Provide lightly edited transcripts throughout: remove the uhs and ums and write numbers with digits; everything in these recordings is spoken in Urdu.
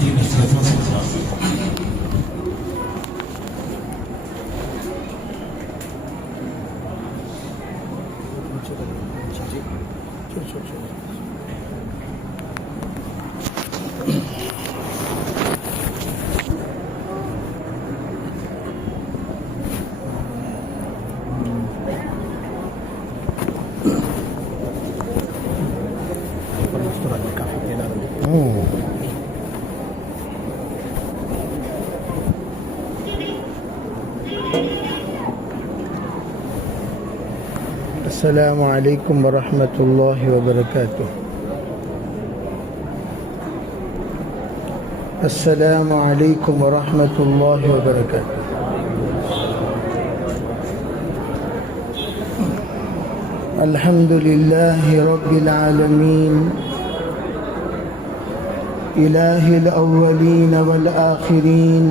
کی نصرتوں سے خلاص السلام علیکم ورحمۃ اللہ وبرکاتہ. السلام علیکم ورحمۃ اللہ وبرکاتہ. الحمد للہ رب العالمین الہ الاولین والآخرین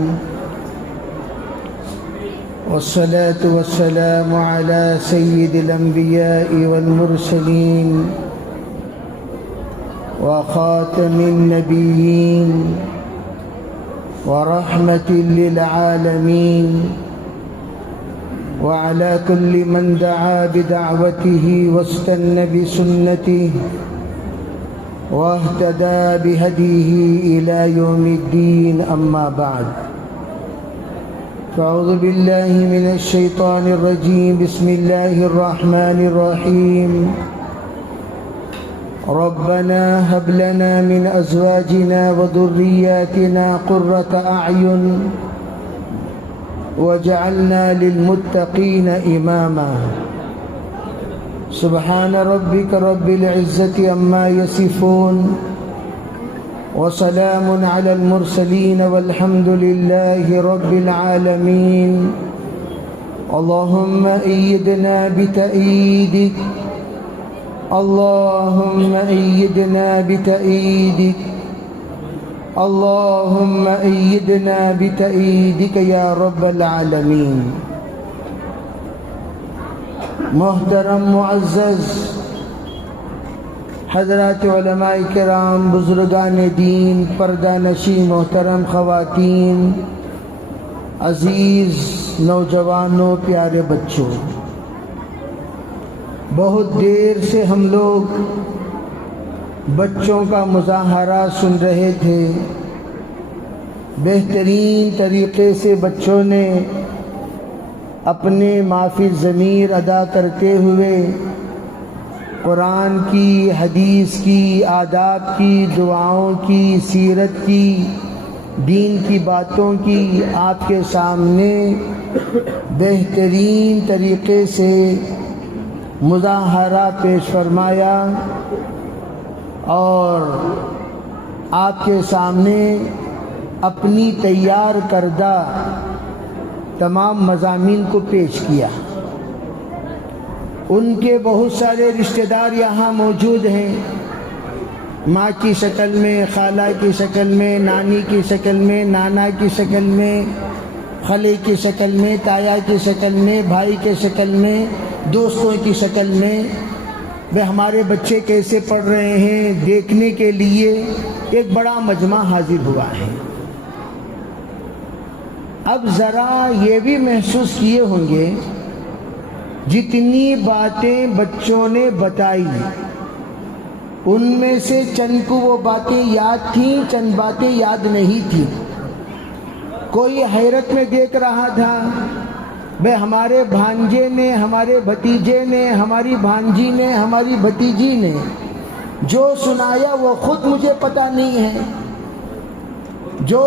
والصلاة والسلام على سيد الأنبياء والمرسلين وخاتم النبيين ورحمة للعالمين وعلى كل من دعا بدعوته واستنى بسنته واهتدى بهديه إلى يوم الدين. أما بعد، فأعوذ بالله من الشيطان الرجيم. بسم الله الرحمن الرحيم. ربنا هب لنا من أزواجنا وذرياتنا قرة أعين واجعلنا للمتقين إماما. سبحان ربك رب العزة عما يصفون وسلام على المرسلين والحمد لله رب العالمين. اللهم أيدنا بتأييدك، اللهم أيدنا بتأييدك، اللهم أيدنا بتأييدك يا رب العالمين. محترم معزز حضرات علماء کرام، بزرگان دین، پردہ نشین محترم خواتین، عزیز نوجوانوں، پیارے بچوں، بہت دیر سے ہم لوگ بچوں کا مظاہرہ سن رہے تھے. بہترین طریقے سے بچوں نے اپنے معافی ضمیر ادا کرتے ہوئے قرآن کی، حدیث کی، آداب کی، دعاؤں کی، سیرت کی، دین کی باتوں کی آپ کے سامنے بہترین طریقے سے مظاہرہ پیش فرمایا اور آپ کے سامنے اپنی تیار کردہ تمام مضامین کو پیش کیا. ان کے بہت سارے رشتہ دار یہاں موجود ہیں، ماں کی شکل میں، خالہ کی شکل میں، نانی کی شکل میں، نانا کی شکل میں، خالے کی شکل میں، تایا کی شکل میں، بھائی کے شکل میں، دوستوں کی شکل میں. وہ ہمارے بچے کیسے پڑھ رہے ہیں دیکھنے کے لیے ایک بڑا مجمع حاضر ہوا ہے. اب ذرا یہ بھی محسوس کیے ہوں گے جتنی باتیں بچوں نے بتائی ان میں سے چند کو وہ باتیں یاد تھیں، چند باتیں یاد نہیں تھیں. کوئی حیرت میں دیکھ رہا تھا، بھئی ہمارے بھانجے نے، ہمارے بھتیجے نے، ہماری بھانجی نے، ہماری بھتیجی نے جو سنایا وہ خود مجھے پتہ نہیں ہے، جو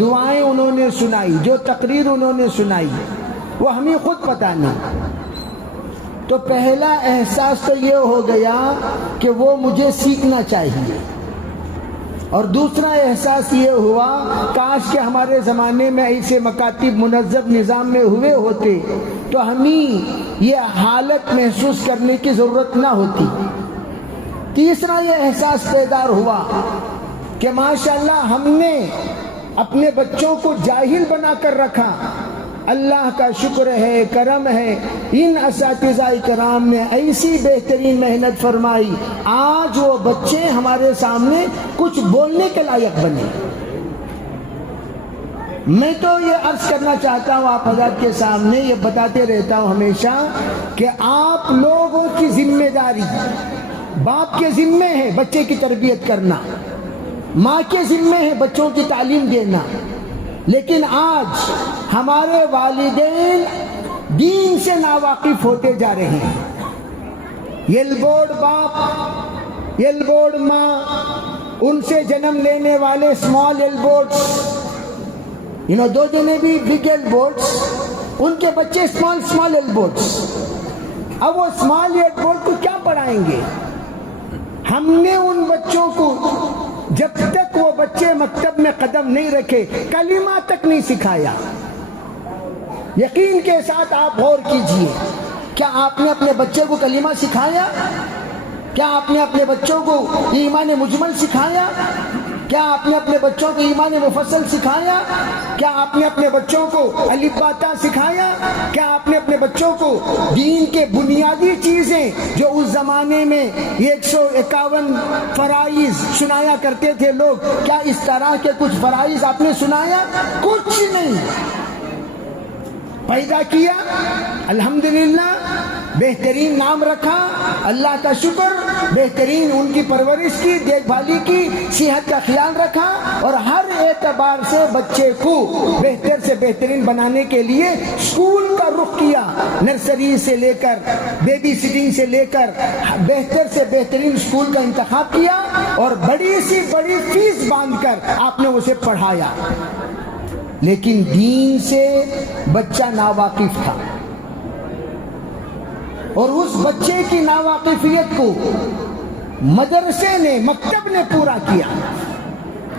دعائیں انہوں نے سنائی، جو تقریر انہوں نے سنائی وہ ہمیں خود پتہ نہیں. تو پہلا احساس تو یہ ہو گیا کہ وہ مجھے سیکھنا چاہیے، اور دوسرا احساس یہ ہوا کاش کہ ہمارے زمانے میں ایسے مکاتب منظم نظام میں ہوئے ہوتے تو ہمیں یہ حالت محسوس کرنے کی ضرورت نہ ہوتی. تیسرا یہ احساس بیدار ہوا کہ ماشاءاللہ ہم نے اپنے بچوں کو جاہل بنا کر رکھا. اللہ کا شکر ہے، کرم ہے، ان اساتذہ کرام نے ایسی بہترین محنت فرمائی، آج وہ بچے ہمارے سامنے کچھ بولنے کے لائق بنے. میں تو یہ عرض کرنا چاہتا ہوں آپ حضرات کے سامنے، یہ بتاتے رہتا ہوں ہمیشہ کہ آپ لوگوں کی ذمہ داری باپ کے ذمے ہے بچے کی تربیت کرنا، ماں کے ذمے ہے بچوں کی تعلیم دینا، لیکن آج ہمارے والدین دین سے ناواقف ہوتے جا رہے ہیں۔ یل بورڈ باپ، یل بورڈ ماں، ان سے جنم لینے والے اسمال ایل بورڈز، دو جنے بھی بگ ایل بورڈز، ان کے بچے اسمال ایل بورڈز۔ اب وہ اسمال ایل بورڈ کو کیا پڑھائیں گے؟ ہم نے ان بچوں کو جب تک وہ بچے مکتب میں قدم نہیں رکھے کلمہ تک نہیں سکھایا۔ یقین کے ساتھ آپ غور کیجئے، کیا آپ نے اپنے بچے کو کلمہ سکھایا؟ کیا آپ نے اپنے بچوں کو ایمان مجمل سکھایا؟ کیا آپ نے اپنے بچوں کو ایمان مفصل سکھایا؟ کیا آپ نے اپنے بچوں کو الف با تا سکھایا؟ کیا آپ نے اپنے بچوں کو دین کے بنیادی چیزیں جو اس زمانے میں 151 فرائض سنایا کرتے تھے لوگ، کیا اس طرح کے کچھ فرائض آپ نے سنایا؟ کچھ نہیں۔ پیدا کیا، الحمدللہ، بہترین نام رکھا، اللہ کا شکر، بہترین ان کی پرورش کی، دیکھ بھالی کی، صحت کا خیال رکھا، اور ہر اعتبار سے بچے کو بہتر سے بہترین بنانے کے لیے اسکول کا رخ کیا، نرسری سے لے کر بیبی سٹنگ سے لے کر بہتر سے بہترین اسکول کا انتخاب کیا، اور بڑی سی بڑی فیس باندھ کر آپ نے اسے پڑھایا۔ لیکن دین سے بچہ ناواقف تھا، اور اس بچے کی ناواقفیت کو مدرسے نے، مکتب نے پورا کیا۔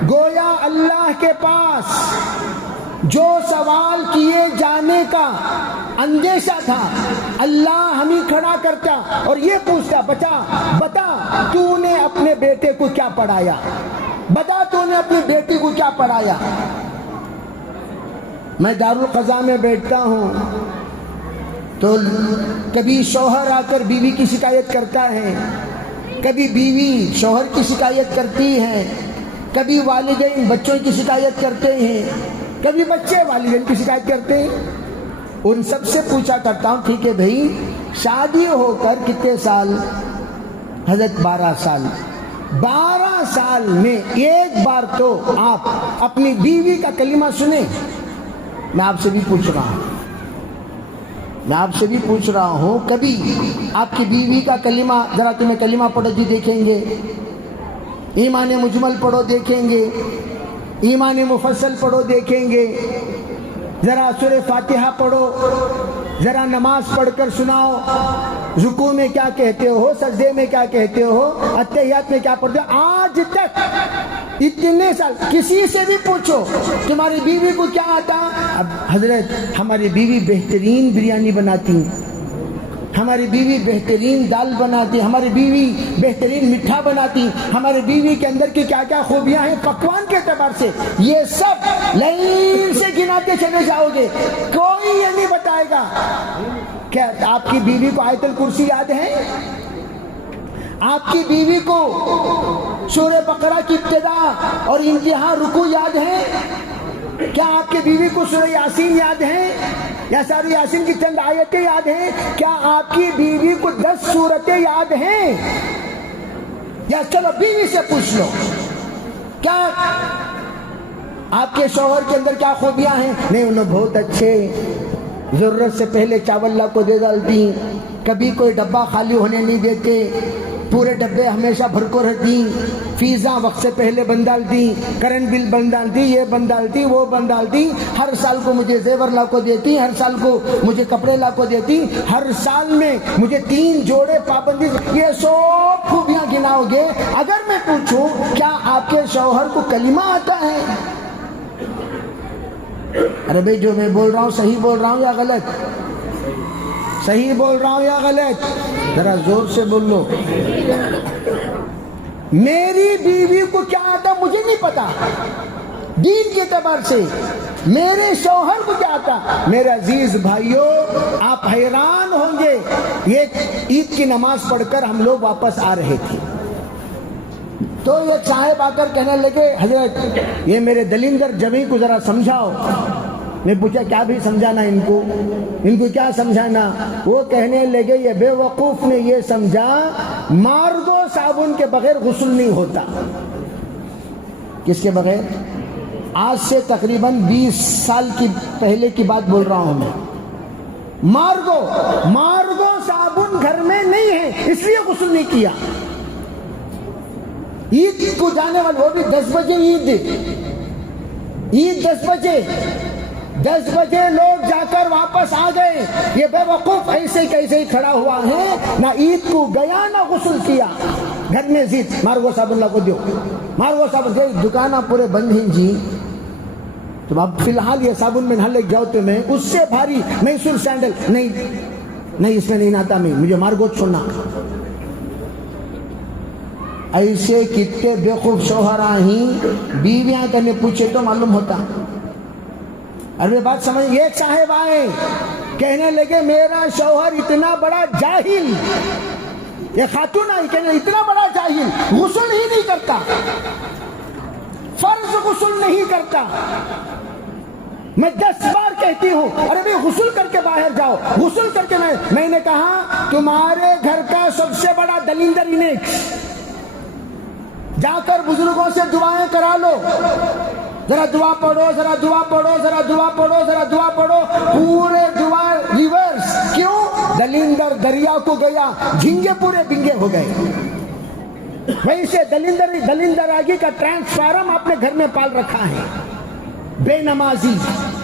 گویا اللہ کے پاس جو سوال کیے جانے کا اندیشہ تھا، اللہ ہمیں کھڑا کرتا اور یہ پوچھتا، بتا تو نے اپنے بیٹے کو کیا پڑھایا؟ بتا تو نے اپنی بیٹی کو کیا پڑھایا؟ میں دارالقضا میں بیٹھتا ہوں تو کبھی شوہر آ کر بیوی کی شکایت کرتا ہے، کبھی بیوی شوہر کی شکایت کرتی ہے، کبھی والدین بچوں کی شکایت کرتے ہیں، کبھی بچے والدین کی شکایت کرتے ہیں۔ ان سب سے پوچھا کرتا ہوں، ٹھیک ہے بھائی، شادی ہو کر کتنے سال؟ حضرت 12 سال۔ 12 سال میں ایک بار تو آپ اپنی بیوی کا کلمہ سنیں؟ میں آپ سے بھی پوچھ رہا ہوں، کبھی آپ کی بیوی کا کلمہ، ذرا تمہیں کلمہ پڑھو جی دیکھیں گے، ایمان مجمل پڑھو دیکھیں گے، ایمان مفصل پڑھو دیکھیں گے، ذرا سورہ فاتحہ پڑھو، ذرا نماز پڑھ کر سناؤ، رکوع میں کیا کہتے ہو، سجدے میں کیا کہتے ہو، اتحیات میں کیا پڑھتے ہو؟ آج تک اتنے سال کسی سے بھی پوچھو تمہاری بیوی کو کیا آتا؟ اب حضرت ہماری بیوی بہترین بریانی بناتی، ہماری بیوی بہترین دال بناتی، ہماری بیوی بہترین میٹھا بناتی، ہماری بیوی کے اندر کی کیا کیا خوبیاں ہیں پکوان کے اعتبار سے، یہ سب لائن سے گناتے چلے جاؤ گے، کوئی یہ نہیں بتائے گا۔ کیا آپ کی بیوی کو آیت الکرسی یاد ہے؟ آپ کی بیوی کو سورہ بقرہ کی ابتدا اور انتہا رکوع یاد ہے؟ کیا آپ کی بیوی کو سورہ یاسین یاد ہے؟ یا سورہ یاسین کی چند آیتیں یاد ہیں؟ کیا آپ کی بیوی کو 10 سورتیں یاد ہیں؟ یا چلو بیوی سے پوچھ لو، کیا آپ کے شوہر کے اندر کیا خوبیاں ہیں؟ نہیں، انہوں بہت اچھے، ضرورت سے پہلے چاول لا کو دے ڈالتی، کبھی کوئی ڈبہ خالی ہونے نہیں دیتے، پورے ڈبے ہمیشہ بھر کو رہتی، فیزاں وقت سے پہلے بن ڈالتی، کرنٹ بل بن ڈالتی، یہ بن ڈالتی، وہ بن ڈالتی، ہر سال کو مجھے زیور لا کو دیتی، ہر سال کو مجھے کپڑے لا کو دیتی، ہر سال میں مجھے 3 جوڑے پابندی، یہ سب خوبیاں گناؤ گے۔ اگر میں پوچھوں کیا آپ کے شوہر کو کلمہ آتا ہے؟ ارے بھائی، جو میں بول رہا ہوں صحیح بول رہا ہوں یا غلط؟ صحیح بول رہا ہوں یا غلط؟ ذرا زور سے بول لو۔ میری بیوی کو کیا آتا مجھے نہیں پتا، دین کے اعتبار سے میرے شوہر کو کیا آتا؟ میرے عزیز بھائیوں، آپ حیران ہوں گے، یہ عید کی نماز پڑھ کر ہم لوگ واپس آ رہے تھے، تو ایک صاحب آ کر کہنے لگے حضرت یہ میرے دلیندر جوی کو ذرا سمجھاؤ. میں پوچھا کیا بھی سمجھانا ان کو کیا سمجھانا؟ وہ کہنے لگے یہ بے وقوف نے یہ سمجھا مارگو صابن کے بغیر غسل نہیں ہوتا. کس کے بغیر؟ آج سے تقریباً 20 سال کی پہلے کی بات بول رہا ہوں میں. مارگو صابن گھر میں نہیں ہے اس لیے غسل نہیں کیا. عید کو جانے والے وہ بھی 10 بجے عید 10 بجے لوگ جا کر واپس آ گئے. یہ بے وقوف ایسے کیسے ہی کھڑا ہوا ہے، نہ عید کو گیا نہ غسل کیا. گھر میں زید مارگو صابن لا کو دیو، مارگو صابن دے. دکاناں پورے بند ہیں جی. تو اب فی الحال یہ صابن میں نہ لگ جاؤ تو میں اس سے بھاری میسور سینڈل نہیں اس میں نہیں نہاتا. میں مجھے مارگو چھوڑنا. ایسے کتنے بے خوب شوہر ہیں بیویاں کرنے پوچھے تو معلوم ہوتا. ارے بات سمجھ. ایک صاحب آئے کہنے لگے میرا شوہر اتنا بڑا جاہل. یہ خاتون آئی کہنے اتنا بڑا جاہل، غسل ہی نہیں کرتا، فرض غسل نہیں کرتا. میں 10 بار کہتی ہوں ارے بھائی غسل کر کے باہر جاؤ، غسل کر کے. میں نے کہا تمہارے گھر کا سب سے بڑا دلیندر انیک جا کر بزرگوں سے دعائیں کرا لو. ذرا دعا پڑھو، ذرا دعا پڑھو، ذرا دعا پڑھو، ذرا دعا پڑھو. پورے دعا ریورس. کیوں؟ دلیندر دریا کو گیا، جھینگے پورے بنگے ہو گئے. ویسے دلیندر آگی کا ٹرانسفارم آپ نے گھر میں پال رکھا ہے. بے نمازی،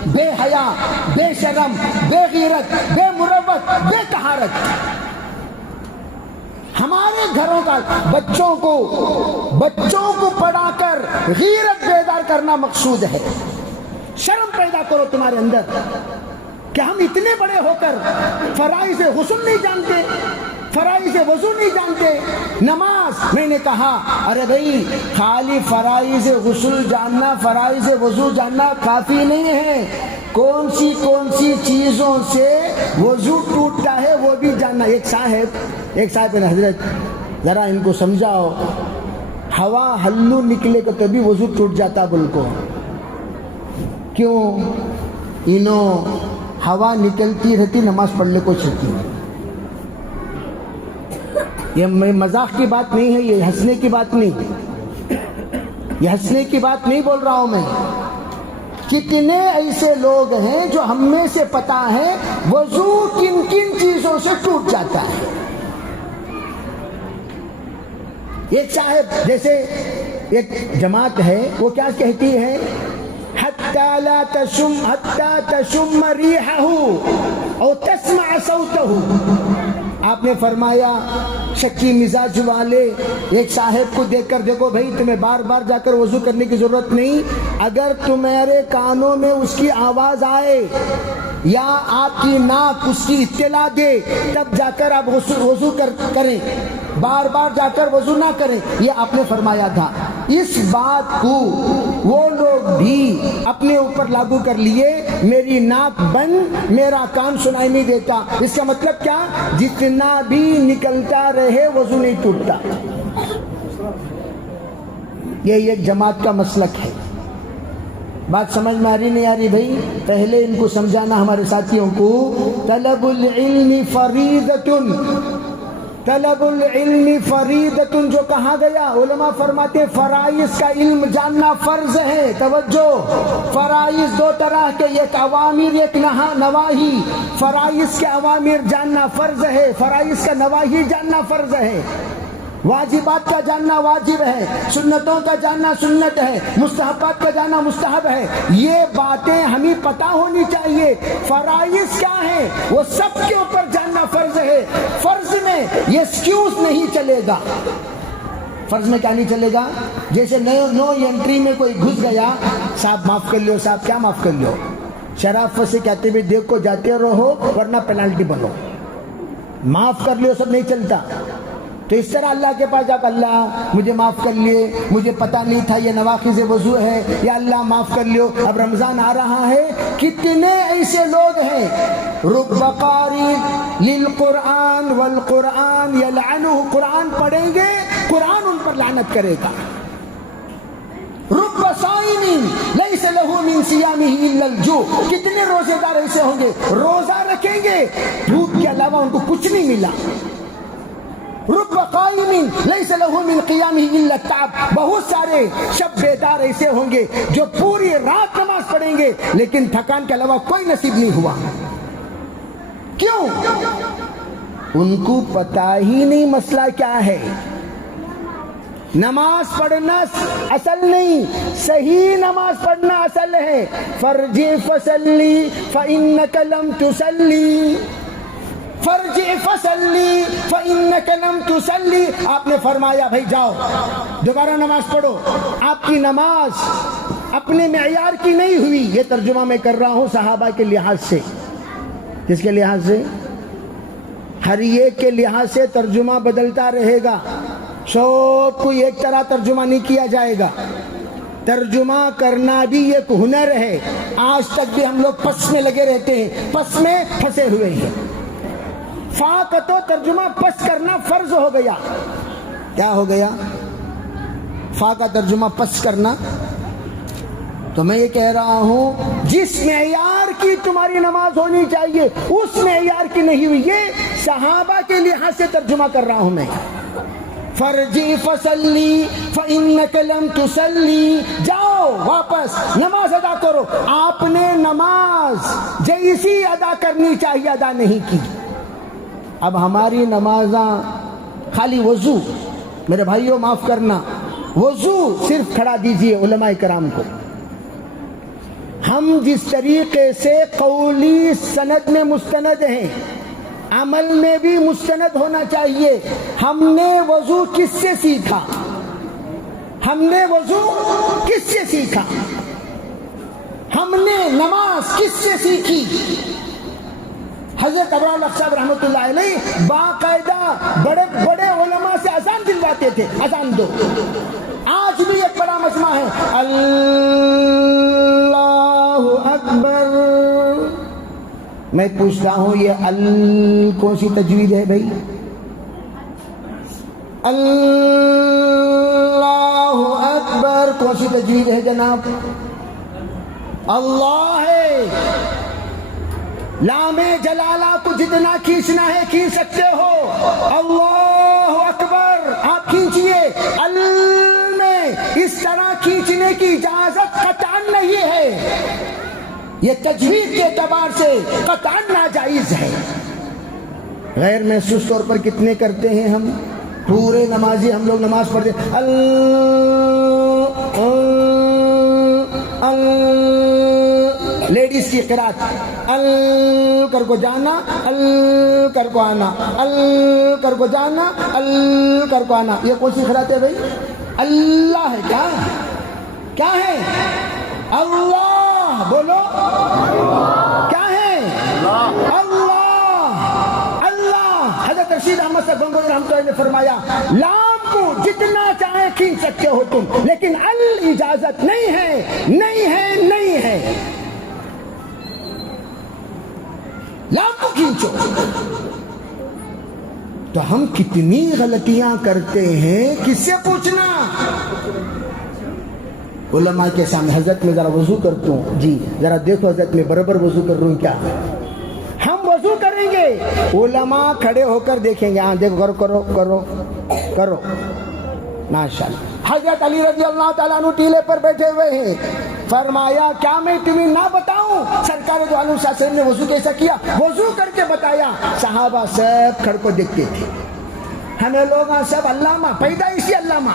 بے حیا، بے شرم، بے غیرت، بے مروت، بے طہارت. ہمارے گھروں کا بچوں کو پڑھا کر غیرت بیدار کرنا مقصود ہے. شرم پیدا کرو تمہارے اندر کہ ہم اتنے بڑے ہو کر فرائض غسل نہیں جانتے، فرائض وضو نہیں جانتے. نماز میں نے کہا ارے بھائی خالی فرائض غسل جاننا، فرائض وضو جاننا کافی نہیں ہے. کون سی چیزوں سے وضو ٹوٹتا ہے وہ بھی جاننا. ایک صاحب نے حضرت ذرا ان کو سمجھاؤ ہوا ہلو نکلے گا تبھی وضو ٹوٹ جاتا. بول کو کیوں؟ ہوا نکلتی رہتی نماز پڑھنے کو چھٹی. یہ مذاق کی بات نہیں ہے، یہ ہنسنے کی بات نہیں بول رہا ہوں میں. کتنے ایسے لوگ ہیں جو ہم میں سے پتا ہے وضو کن چیزوں سے ٹوٹ جاتا ہے. ایک صاحب جیسے ایک جماعت ہے وہ کیا کہتی ہے حتی لا تشم ریحہ او تسمع صوتہ. آپ نے فرمایا شکی مزاج والے ایک صاحب کو دیکھ کر دیکھو بھائی تمہیں بار بار جا کر وضو کرنے کی ضرورت نہیں. اگر تمہارے کانوں میں اس کی آواز آئے یا آپ کی ناک اس کی اطلاع دے تب جا کر آپ وضو کریں، بار بار جا کر وضو نہ کریں. یہ آپ نے فرمایا تھا. اس بات کو وہ لوگ بھی اپنے اوپر لاگو کر لیے. میری ناک بند، میرا کان سنائی نہیں دیتا. اس کا مطلب کیا؟ جتنا بھی نکلتا رہے وضو نہیں ٹوٹتا. یہ ایک جماعت کا مسلک ہے. بات سمجھ میں آ رہی نہیں آ رہی بھائی؟ پہلے ان کو سمجھانا ہمارے ساتھیوں کو. طلب العلم فریضۃ جو کہا گیا علماء فرماتے فرائض کا علم جاننا فرض ہے. توجہ، فرائض 2 طرح کے، ایک اوامر ایک نواہی. فرائض کے اوامر جاننا فرض ہے، فرائض کا نواہی جاننا فرض ہے. واجبات کا جاننا واجب ہے، سنتوں کا جاننا سنت ہے، مستحبات کا جاننا مستحب ہے. یہ باتیں ہمیں پتہ ہونی چاہیے. فرائض کیا ہے وہ سب کے اوپر جاننا فرض ہے. فرض میں یہ ایکسکیوز نہیں چلے گا. فرض میں کیا نہیں چلے گا؟ جیسے نو انٹری میں کوئی گھس گیا، صاحب معاف کر لیو، صاحب کیا معاف کر لیو، شرافت سے کہتے بھی دیکھ کو جاتے رہو ورنہ پینالٹی بنو. معاف کر لیو سب نہیں چلتا. تو اس طرح اللہ کے پاس جا کر اللہ مجھے معاف کر لیے، مجھے پتہ نہیں تھا یہ نواقض وضو ہے، یا اللہ معاف کر لیو. اب رمضان آ رہا ہے، کتنے ایسے لوگ ہیں رب قاری للقرآن والقرآن یلعنہ، قرآن پڑھیں گے قرآن ان پر لعنت کرے گا. رب صائم لیس لہ من صیامہ الا الجوع. کتنے روزے دار ایسے ہوں گے روزہ رکھیں گے بھوک کے علاوہ ان کو کچھ نہیں ملا. رب قائم لیس لہ من قیامہ الا التعب. بہت سارے شب بیدار ایسے ہوں گے جو پوری رات نماز پڑھیں گے لیکن تھکان کے علاوہ کوئی نصیب نہیں ہوا. کیوں؟ ان کو پتہ ہی نہیں مسئلہ کیا ہے. نماز پڑھنا اصل نہیں، صحیح نماز پڑھنا اصل ہے. فرجع فصلی فإنک لم تصلی، فرجع فصلی فإنک لم تصلی. آپ نے فرمایا بھائی جاؤ دوبارہ نماز پڑھو. آپ کی نماز اپنے معیار کی نہیں ہوئی. یہ ترجمہ میں کر رہا ہوں صحابہ کے لحاظ سے. کس کے لحاظ سے؟ ہر ایک کے لحاظ سے ترجمہ بدلتا رہے گا. سب کو ایک طرح ترجمہ نہیں کیا جائے گا. ترجمہ کرنا بھی ایک ہنر ہے. آج تک بھی ہم لوگ پس میں لگے رہتے ہیں، پس میں پھنسے ہوئے ہیں. فا کا تو ترجمہ پس کرنا فرض ہو گیا. کیا ہو گیا؟ فا کا ترجمہ پس کرنا. تو میں یہ کہہ رہا ہوں جس معیار کی تمہاری نماز ہونی چاہیے اس معیار کی نہیں ہوئی. یہ صحابہ کے لحاظ سے ترجمہ کر رہا ہوں میں. فرجع فصلی فإنک لم تصلی. جاؤ واپس نماز ادا کرو. آپ نے نماز جیسی ادا کرنی چاہیے ادا نہیں کی. اب ہماری نمازاں خالی وضو، میرے بھائیوں معاف کرنا، وضو صرف کھڑا دیجئے علماء کرام کو. ہم جس طریقے سے قولی سند میں مستند ہیں عمل میں بھی مستند ہونا چاہیے. ہم نے وضو کس سے سیکھا؟ ہم نے وضو کس سے سیکھا؟ ہم نے نماز کس سے سیکھی؟ حضرت ابراہیم صاحب رحمۃ اللہ علیہ باقاعدہ بڑے بڑے علماء سے اذان دلواتے تھے. اذان دو. آج بھی ایک بڑا مجمع ہے اللہ اکبر. میں پوچھتا ہوں یہ کون سی تجوید ہے بھائی؟ اللہ اکبر کون سی تجوید ہے جناب؟ اللہ ہے. لام جلالہ کو جتنا کھینچنا ہے کھینچ سکتے ہو. اللہ اکبر آپ کھینچیے. ال میں اس طرح کھینچنے کی اجازت قطعاً نہیں ہے. یہ تجوید کے اعتبار سے قطعاً ناجائز ہے. غیر محسوس طور پر کتنے کرتے ہیں ہم؟ پورے نمازی ہم لوگ نماز پڑھتے لیڈیز کی قرات ال کر کو جانا ال کر کو آنا ال کر کو جانا ال کر کو آنا. یہ کون سی قرات ہے بھائی؟ اللہ ہے. کیا کیا ہے؟ اللہ بولو. کیا ہے؟ اللہ. اللہ. حضرت رشید احمد صاحب گنگوئی رحمۃ اللہ نے فرمایا لام کو جتنا چاہے کھینچ سکتے ہو تم لیکن ال اجازت نہیں ہے. نہیں ہے نہیں ہے. لام کو کھینچو. تو ہم کتنی غلطیاں کرتے ہیں کس سے پوچھنا؟ علماء کے سامنے. حضرت میں ذرا وضو کرتا ہوں. جی ذرا دیکھو حضرت میں برابر وضو کر رہا ہوں کیا؟ ہم وضو کریں گے علماء کھڑے ہو کر دیکھیں گے. ہاں دیکھو کرو کرو کرو کرو ماشاءاللہ. حضرت علی رضی اللہ تعالیٰ عنہ ٹیلے پر بیٹھے ہوئے ہیں. فرمایا کیا میں تمہیں نہ بتاؤں سرکار دو عالم صلی اللہ علیہ وسلم نے وضو کیسا کیا؟ وضو کر کے بتایا. صحابہ سب کھڑ کو دیکھتے تھے. ہمیں لوگ سب علامہ پیدائشی علامہ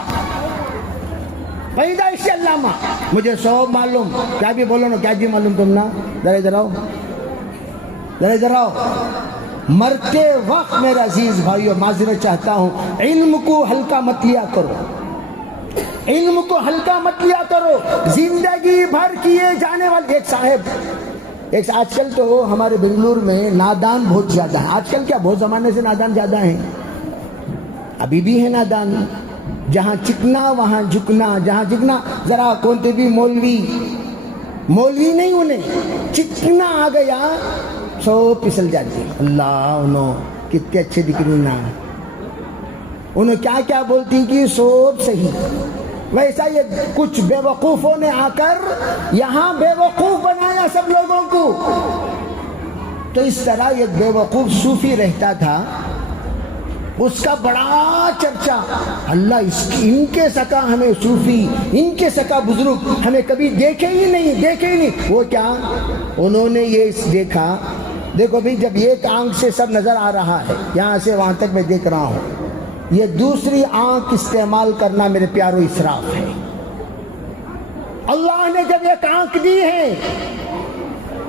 پیدائشی علامہ. مجھے سب معلوم. کیا بھی بولو نا کیا جی معلوم تم نا. ذرا ادھر آؤ ذرا ادھر آؤ. مرتے وقت میرے عزیز بھائیو معذرت چاہتا ہوں علم کو ہلکا مت لیا کرو. علم کو ہلکا مت لیا کرو. زندگی بھر کیے جانے والے ایک صاحب آج کل تو ہمارے بنگلور میں نادان بہت زیادہ ہے. آج کل کیا بہت زمانے سے نادان زیادہ ہیں. ابھی بھی ہے نادان. جہاں چکنا وہاں جھکنا. جہاں جھکنا ذرا کونتے بھی مولوی نہیں انہیں چکنا آ گیا سو پسل جاتی. اللہ انہوں کتنے اچھے دکھ رہی نا. انہیں کیا کیا بولتی کہ سب صحیح. ویسا یہ کچھ بے وقوفوں نے آ کر یہاں بے وقوف بنایا سب لوگوں کو. تو اس طرح ایک بے وقوف صوفی رہتا تھا, اس کا بڑا چرچا. اللہ ان کے سکا ہمیں صوفی, ان کے سکا بزرگ ہمیں کبھی دیکھے ہی نہیں. وہ کیا, انہوں نے یہ دیکھا, دیکھو بھی جب ایک آنکھ سے سب نظر آ رہا ہے, یہاں سے وہاں تک میں دیکھ رہا ہوں, یہ دوسری آنکھ استعمال کرنا میرے پیارو اسراف ہے. اللہ نے جب ایک آنکھ دی ہے,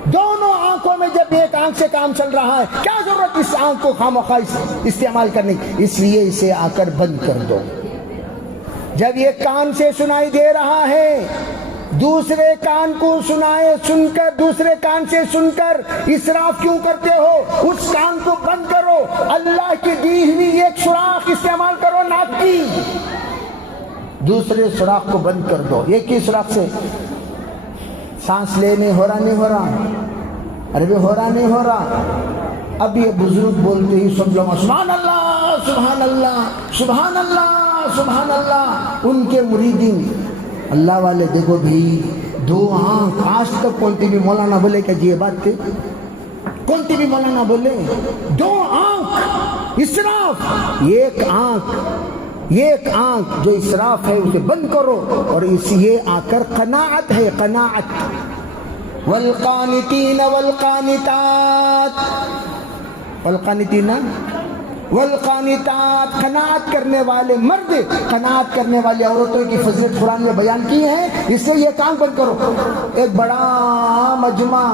دونوں آنکھوں میں جب ایک آنکھ سے کام چل رہا ہے, کیا ضرورت اس آنکھ کو خواہ استعمال کرنے کی؟ اس لیے اسے آ کر بند کر دو. جب یہ کان سے سنائی دے رہا ہے, دوسرے کان کو سن کر دوسرے کان سے سن کر اسراف کیوں کرتے ہو؟ اس کان کو بند کرو. اللہ کی دی ہوئی ایک سوراخ استعمال کرو ناک کی, دوسرے سوراخ کو بند کر دو. ایک ہی سوراخ سے سانس لینے ہو رہا, عربی ہو رہا. اب یہ بزرگ بولتے ہی سب لوگ سبحان اللہ سبحان اللہ سبحان اللہ سبحان اللہ. ان کے مریدین اللہ والے دیکھو بھی, دو آنکھ. آج تک کونتی بھی مولانا بولے کہ جی یہ بات تھی, کونتی بھی مولانا بولے دو آنکھ اسراف. ایک آنکھ جو اسراف ہے اسے بند کرو. اور اس یہ آ کر قناعت ہے, قناعت. والقانتین والقانتات, والقانتین والقانتات, قناعت کرنے والے مرد, قناعت کرنے والی عورتوں کی فضیلت قرآن میں بیان کی ہے. اس سے یہ کام بند کرو. ایک بڑا مجمع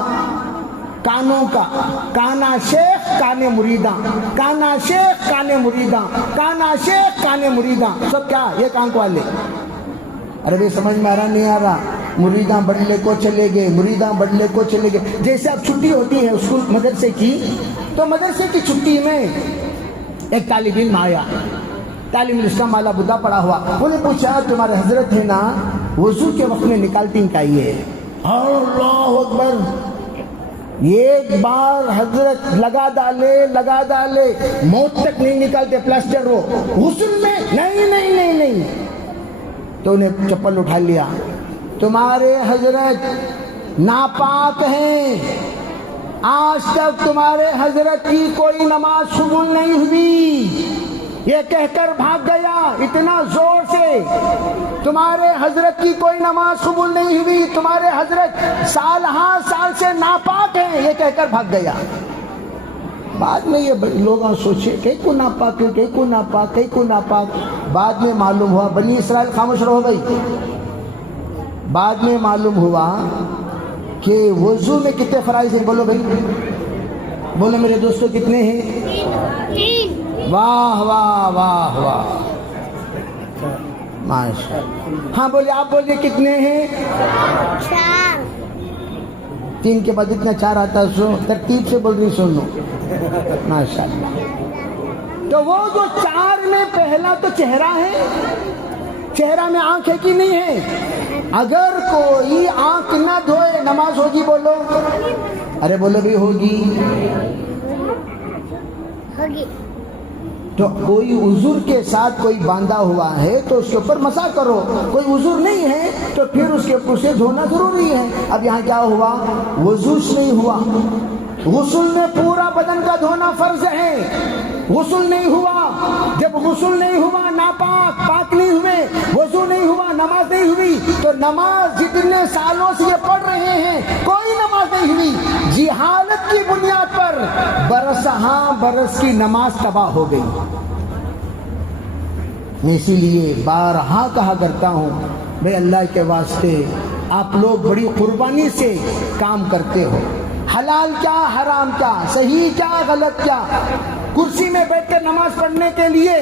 کانوں کا, کانا شیخ کانے مریداں, کانا شیخ کانے مریداں, کانا شیخ کانے مریداں, سب کیا یہ کانک والے. عربی سمجھ میں آ رہا نہیں آ رہا؟ مریداں بڑھلے کو چلے گئے, مریداں بڑھلے کو چلے گئے. جیسے اب چھٹی ہوتی ہے اسکول مدرسے کی, تو مدرسے کی چھٹی میں ایک طالب علم آیا, تعلیم الاسلام والا بڈھا پڑا ہوا. انہوں نے پوچھا تمہارے حضرت ہے نا وضو کے وقت میں نکالتی کا یہ؟ اللہ اکبر. ایک بار حضرت لگا ڈالے موت تک نہیں نکالتے پلاسٹر. وہ غسل میں نہیں. تو انہیں چپل اٹھا لیا, تمہارے حضرت ناپاک ہیں, آج تک تمہارے حضرت کی کوئی نماز قبول نہیں ہوئی. یہ کہہ کر بھاگ گیا اتنا زور سے, تمہارے حضرت کی کوئی نماز قبول نہیں ہوئی, تمہارے حضرت سال سے ناپاک ہیں, یہ کہہ کر بھاگ گیا. بعد میں یہ لوگ سوچے کہ کو ناپاک. بعد میں معلوم ہوا, بنی اسرائیل خاموش رہو گئی. بعد میں معلوم ہوا کہ وضو میں کتنے فرائض ہیں؟ بولو بھائی, بولو میرے دوستوں کتنے ہیں؟ واہ واہ واہ واہ, ماشاء اللہ. ہاں بولے, آپ بولیے کتنے ہیں؟ 3 کے بعد اتنا 4 آتا ہے. سو ترتیب سے بول رہی, سن لو. ماشاء اللہ. تو وہ جو 4 میں پہلا تو چہرہ ہے, چہرہ میں آنکھ ہے کہ نہیں ہے؟ اگر کوئی آنکھ نہ دھوئے نماز ہوگی؟ بولو, ارے بولو بھی ہوگی. تو کوئی عذر کے ساتھ کوئی باندھا ہوا ہے تو اس کے اوپر مسح کرو. کوئی عذر نہیں ہے تو پھر اس کے اوپر سے دھونا ضروری ہے. اب یہاں کیا ہوا؟ وضو نہیں ہوا. غسل میں پورا بدن کا دھونا فرض ہے, غسل نہیں ہوا. جب غسل نہیں ہوا پاک نہیں ہوئے, وضو نہیں ہوا, نماز نہیں ہوئی, تو نماز جتنے سالوں سے یہ پڑھ رہے ہیں کوئی نماز نہیں ہوئی. جہالت کی بنیاد پر برس کی نماز تباہ ہو گئی. میں اسی لیے بارہا کہا کرتا ہوں, بھائی اللہ کے واسطے آپ لوگ بڑی قربانی سے کام کرتے ہو. حلال کیا, حرام کیا, صحیح کیا, غلط کیا. کرسی میں بیٹھ کر نماز پڑھنے کے لیے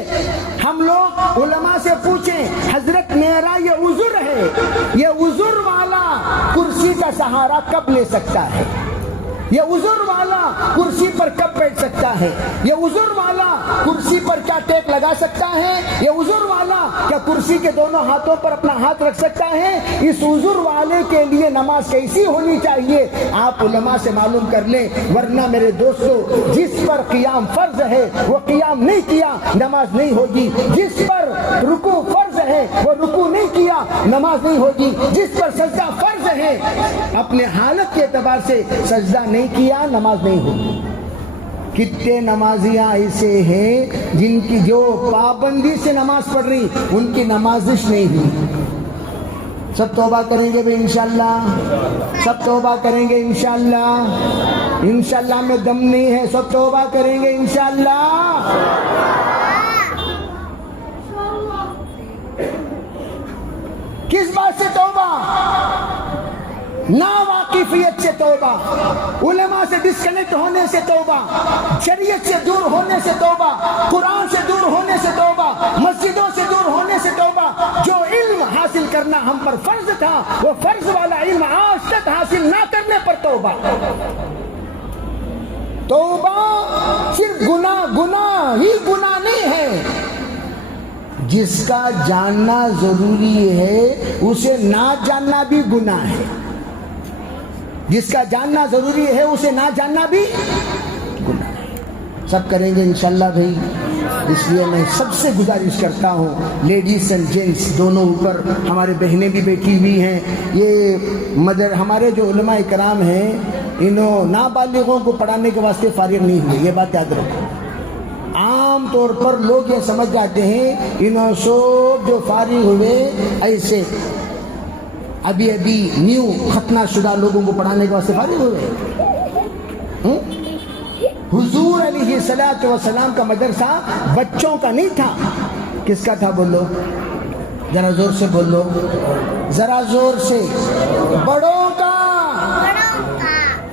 ہم لوگ علماء سے پوچھیں, حضرت میرا یہ عذر ہے, یہ عذر والا کرسی کا سہارا کب لے سکتا ہے؟ یہ عذر والا کرسی پر کب بیٹھ سکتا ہے؟ یہ عذر والا کرسی پر کیا ٹیک لگا سکتا ہے؟ یہ عذر والا کیا کرسی کے دونوں ہاتھوں پر اپنا ہاتھ رکھ سکتا ہے؟ اس عذر والے کے لیے نماز کیسی ہونی چاہیے آپ علماء سے معلوم کر لیں، ورنہ میرے دوستو جس پر قیام فرض ہے وہ قیام نہیں کیا نماز نہیں ہوگی، جس پر رکوع فرض ہے وہ رکوع نہیں کیا نماز نہیں ہوگی، جس پر سجدہ فرض ہے اپنے حالت کے اعتبار سے سجدہ نہیں کیا نماز نہیں ہوگی۔ کتنے نمازیاں ایسے ہیں جن کی جو پابندی سے نماز پڑھ رہی ان کی نمازش نہیں ہوئی۔ سب توبہ کریں گے بھی انشاءاللہ، سب توبہ کریں گے انشاءاللہ، انشاءاللہ میں دم نہیں ہے، سب توبہ کریں گے انشاءاللہ۔ کس بات سے توبہ؟ ناواقفیت سے توبہ، علماء سے ڈسکنیکٹ ہونے سے توبہ، شریعت سے دور ہونے سے توبہ، قرآن سے دور ہونے سے توبہ، مسجدوں سے دور ہونے سے توبہ۔ جو علم حاصل کرنا ہم پر فرض تھا وہ فرض والا علم آج تک حاصل نہ کرنے پر توبہ۔ توبہ صرف گناہ ہی گناہ نہیں ہے، جس کا جاننا ضروری ہے اسے نہ جاننا بھی گناہ ہے، جس کا جاننا ضروری ہے اسے نہ جاننا بھی گناہ ہے۔ سب کریں گے انشاءاللہ بھائی، اس لیے میں سب سے گزارش کرتا ہوں، لیڈیز اینڈ جینٹس دونوں اوپر ہمارے بہنیں بھی بیٹھی ہوئی ہیں، یہ ہمارے جو علماء کرام ہیں انہوں نابالغوں کو پڑھانے کے واسطے فارغ نہیں ہوئے، یہ بات یاد رکھو۔ عام طور پر لوگ یہ سمجھ جاتے ہیں انہوں سب جو فارغ ہوئے ایسے ابھی نیو ختنہ شدہ لوگوں کو پڑھانے کے واسطے فارغ ہوئے۔ حضور علیہ السلام کا مدرسہ بچوں کا نہیں تھا، کس کا تھا؟ بولو ذرا زور سے، بولو ذرا زور سے، بڑوں کا۔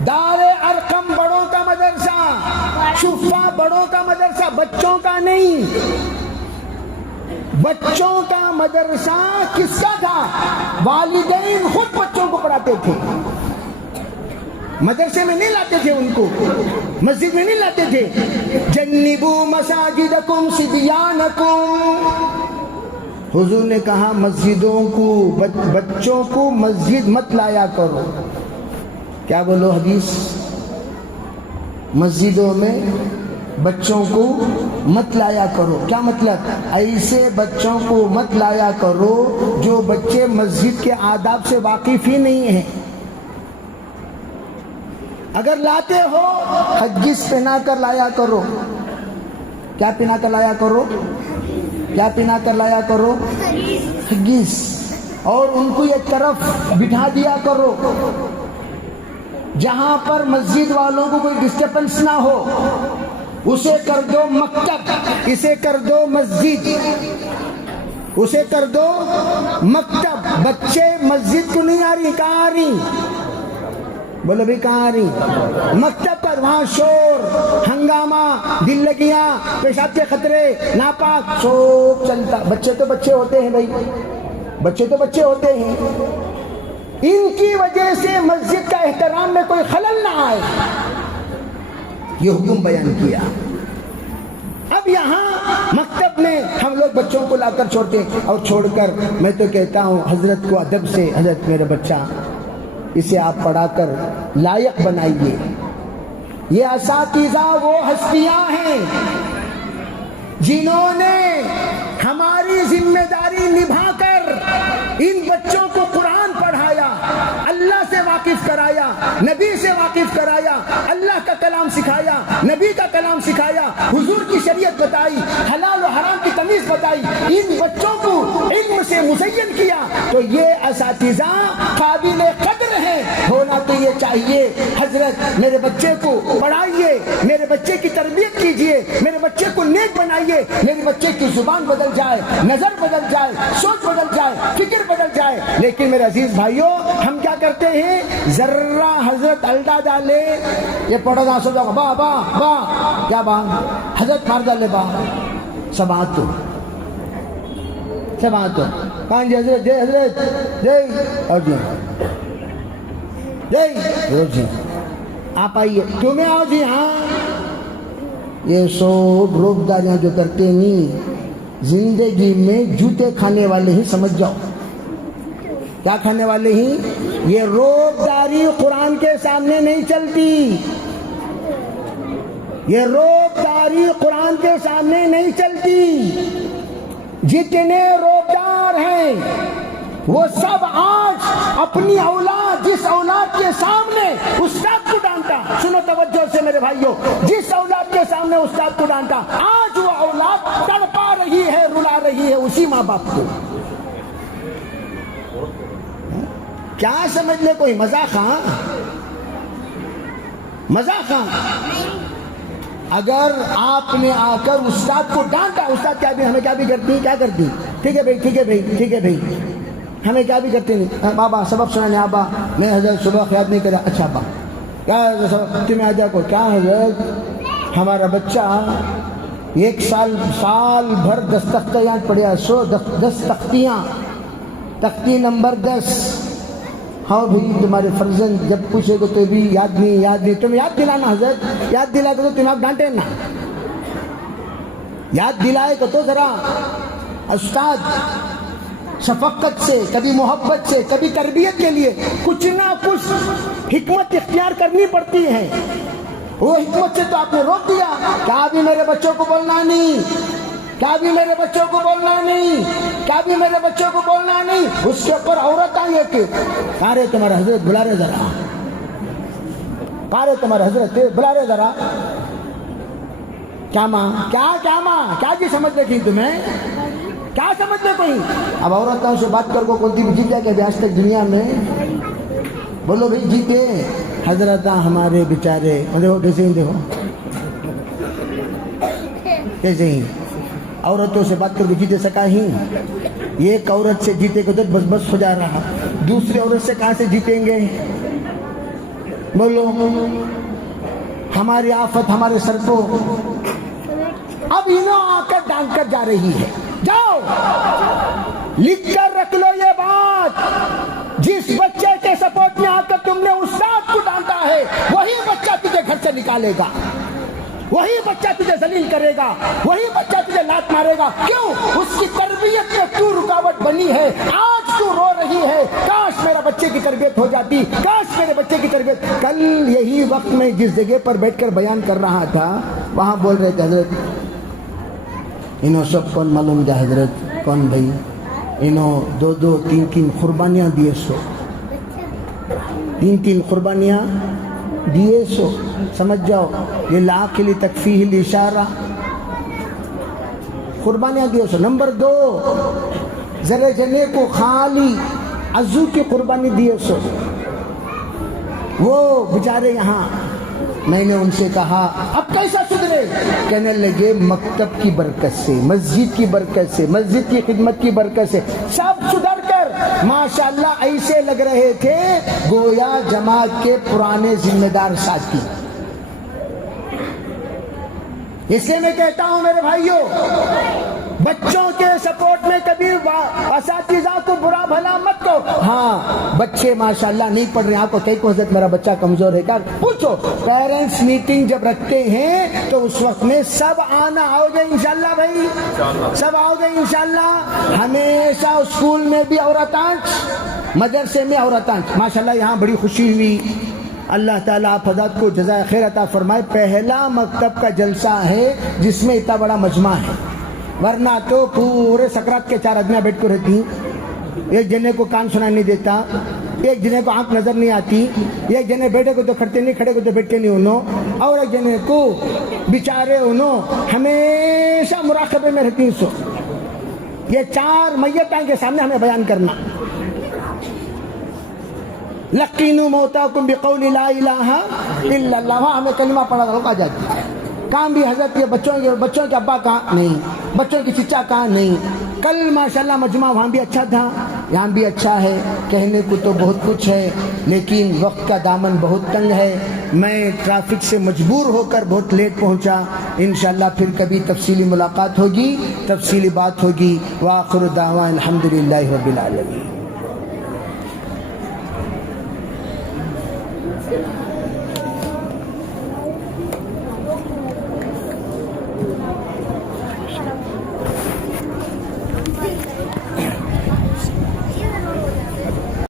دار ارقم بڑوں کا مدرسہ، شفا بڑوں کا مدرسہ، بچوں کا نہیں۔ بچوں کا مدرسہ کس کا تھا؟ والدین خود بچوں کو پڑھاتے تھے، مدرسے میں نہیں لاتے تھے ان کو، مسجد میں نہیں لاتے تھے۔ جنبوا مساجدکم صبیانکم، حضور نے کہا مسجدوں کو، بچوں کو مسجد مت لایا کرو۔ کیا بولو حدیث؟ مسجدوں میں بچوں کو مت لایا کرو۔ کیا مطلب؟ ایسے بچوں کو مت لایا کرو جو بچے مسجد کے آداب سے واقف ہی نہیں ہیں۔ اگر لاتے ہو حگیز پہنا کر لایا کرو۔ کیا پہنا کر لایا کرو؟ کیا پہنا کر لایا کرو؟ حگیز۔ اور ان کو ایک طرف بٹھا دیا کرو جہاں پر مسجد والوں کو کوئی ڈسٹربنس نہ ہو، اسے کر دو مکتب، اسے کر دو مسجد، اسے کر دو مکتب۔ بچے مسجد کو نہیں آ رہی، کہاں آ رہی؟ بولو بھی کہاں آ رہی؟ مکتب پر، وہاں شور، ہنگامہ، دل لگیاں، پیشاب کے خطرے، ناپاک سب چلتا۔ بچے تو بچے ہوتے ہیں بھائی، بچے تو بچے ہوتے ہیں، ان کی وجہ سے مسجد کا احترام میں کوئی خلل نہ آئے، یہ حکم بیان کیا۔ اب یہاں مکتب میں ہم لوگ بچوں کو لا کر چھوڑتے اور چھوڑ کر، میں تو کہتا ہوں حضرت کو ادب سے، حضرت میرا بچہ اسے آپ پڑھا کر لائق بنائیے۔ یہ اساتذہ وہ ہستیاں ہیں جنہوں نے ہماری ذمہ داری نبھا کر ان بچوں کو قرآن پڑھایا، اللہ سے واقف کرایا، نبی سے واقف کرایا، اللہ کا کلام سکھایا، نبی کا کلام سکھایا، حضور کی شریعت بتائی، حلال و حرام کی تمیز بتائی، ان بچوں کو علم سے مزین کیا۔ تو یہ اساتذہ قابل قدر ہیں، ہونا تو یہ چاہیے حضرت میرے بچے کو پڑھائیے، میرے بچے کی تربیت کیجئے، میرے بچے کو نیک بنائیے، میرے بچے کی زبان بدل جائے، نظر بدل جائے، سوچ بدل جائے، فکر بدل جائے۔ لیکن میرے عزیز بھائیوں، ہم کیا کرتے ہیں؟ ذرہ حضرت الٹا ڈالے، یہ پڑھو گا سو جاؤ، با با با، کیا با حضرت مار ڈالے، با سب آتو سب آتو، کہاں جی حضرت، جے حضرت، جے اور جی جے جی، آپ آئیے. تمہیں آؤ جی ہاں. یہ سب روبداریاں جو کرتے نہیں, زندگی میں جوتے کھانے والے ہی سمجھ جاؤ. کیا کھانے والے ہی؟ یہ روبداری قرآن کے سامنے نہیں چلتی. یہ روبداری قرآن کے سامنے نہیں چلتی. جتنے روبدار ہیں وہ سب آج اپنی اولاد, جس اولاد کے سامنے استاد کو ڈانٹا, سنو توجہ سے میرے بھائیوں, جس اولاد کے سامنے استاد کو ڈانٹا, آج وہ اولاد تڑپا رہی ہے, رلا رہی ہے اسی ماں باپ کو. کیا سمجھ لے کوئی مذاق؟ ہاں مذاق. اگر آپ نے آ کر استاد کو ڈانٹا, استاد کیا بھی ہمیں کیا بھی کرتی, کیا کرتی, ٹھیک ہے بھائی, ٹھیک ہے بھائی, ٹھیک ہے بھائی, ہمیں کیا بھی کرتے نہیں. بابا سبق سنانے, آبا میں حضرت صبح یاد نہیں کرا. اچھا ابا کیا سبق تمہیں آ جا کو, کیا حضرت ہمارا بچہ 1 سال بھر 10 تختہ یاد پڑھیا, 10 تختیاں, تختی نمبر 10. ہاں بھائی تمہارے فرزند جب پوچھے گا تو بھی یاد نہیں, تمہیں یاد دلانا حضرت, یاد دلا دو تو تم آپ ڈانٹے نا, یاد دلائے گا تو ذرا. استاد شفقت سے, کبھی محبت سے, کبھی تربیت کے لیے کچھ نہ کچھ حکمت اختیار کرنی پڑتی ہے. وہ حکمت سے تو آپ نے روک دیا. کیا بھی میرے بچوں کو بولنا نہیں, کیا بھی میرے بچوں کو بولنا نہیں, کیا بھی میرے بچوں کو بولنا نہیں. اس کے اوپر عورت آئی ہے کہ کہا رہے تمہارا حضرت بلا رہے ذرا, کہا رہے تمہارا حضرت بلا رہے ذرا. کیا ماں, کیا ماں, کیا جی سمجھ رکھی تمہیں, کیا سمجھ لے کوئی. اب عورتوں سے بات کر کو کونتی بھی جیت کہ آج تک دنیا میں بولو بھائی جیتے حضرت ہمارے بیچارے, دیکھو کیسے ہی, دیکھو کیسے ہی عورتوں سے بات کر کے جیتے سکا ہی. ایک عورت سے جیتے کو تو بس ہو جا رہا, دوسری عورت سے کہاں سے جیتیں گے. بولو ہماری آفت ہمارے سر کو اب انہوں آ کر ڈانٹ کر جا رہی ہے. جاؤ لکھ کر رکھ لو یہ بات, جس بچے کے سپورٹ میں آ کر تم نے استاد کو ڈانٹا ہے وہی بچہ تجھے گھر سے نکالے گا, وہی بچہ تجھے ذلیل کرے گا, وہی بچہ تجھے لات مارے گا. کیوں؟ اس کی تربیت میں تو رکاوٹ بنی ہے. آج تو رو رہی ہے, کاش میرا بچے کی تربیت ہو جاتی, کاش میرے بچے کی تربیت. کل یہی وقت میں جس جگہ پر بیٹھ کر بیان کر رہا تھا وہاں بول رہے تھے حضرت انہوں سب کون معلوم جا حضرت, کون بھائی, انہوں 2 3 قربانیاں دیے, 3 قربانیاں دیے. سمجھ جاؤ یہ لعاقل تکفیہ الاشارہ, قربانیاں دیے. نمبر 2 ذرے جنے کو خالی عزو کی قربانی دیے. وہ بیچارے یہاں, میں نے ان سے کہا اب کیسا سدھرے, کہنے لگے مکتب کی برکت سے, مسجد کی برکت سے, مسجد کی خدمت کی برکت سے سب سدھر کر ماشاءاللہ ایسے لگ رہے تھے گویا جماعت کے پرانے ذمہ دار ساتھی. اس لیے میں کہتا ہوں میرے بھائیوں, بچوں کے سپورٹ میں کبھی اساتذہ کو برا بھلا مت کو. ہاں بچے ماشاءاللہ نہیں پڑھ رہے, آپ کو کہیں کو حضرت میرا بچہ کمزور ہے کیا, پوچھو. پیرنٹس میٹنگ جب رکھتے ہیں تو اس وقت میں سب آنا, آؤ گے انشاءاللہ بھائی, سب آؤ گے انشاءاللہ. ہمیشہ اسکول میں بھی عورتانچ, مدرسے میں عورتانچ. ماشاءاللہ یہاں بڑی خوشی ہوئی, اللہ تعالیٰ آپ حضرات کو جزائے خیر عطا فرمائے. پہلا مکتب کا جلسہ ہے جس میں اتنا بڑا مجمع ہے, ورنہ تو پورے سکرات کے 4 آدمیاں بیٹھ کر رہتی. ایک جنے کو کان سنا نہیں دیتا, ایک جنے کو آنکھ نظر نہیں آتی, ایک جنے بیٹھے کو تو کھڑتے نہیں, کھڑے کو تو بیٹھتے نہیں انہوں, اور ایک جنے کو بیچارے انہوں ہمیشہ مراقبے میں رہتی. یہ 4 میتیں کے سامنے ہمیں بیان کرنا. لقینوا موتاکم بقول لا الہ الا اللہ, وہاں ہمیں کلمہ پڑھا روکا جاتی ہے. کام بھی حضرت کے بچوں کے ابا کہاں نہیں, بچوں کی چچا کہاں نہیں. کل ماشاءاللہ مجمع وہاں بھی اچھا تھا, یہاں بھی اچھا ہے. کہنے کو تو بہت کچھ ہے لیکن وقت کا دامن بہت تنگ ہے. میں ٹریفک سے مجبور ہو کر بہت لیٹ پہنچا. انشاءاللہ پھر کبھی تفصیلی ملاقات ہوگی, تفصیلی بات ہوگی. وآخر دعوانا الحمدللہ رب العالمین.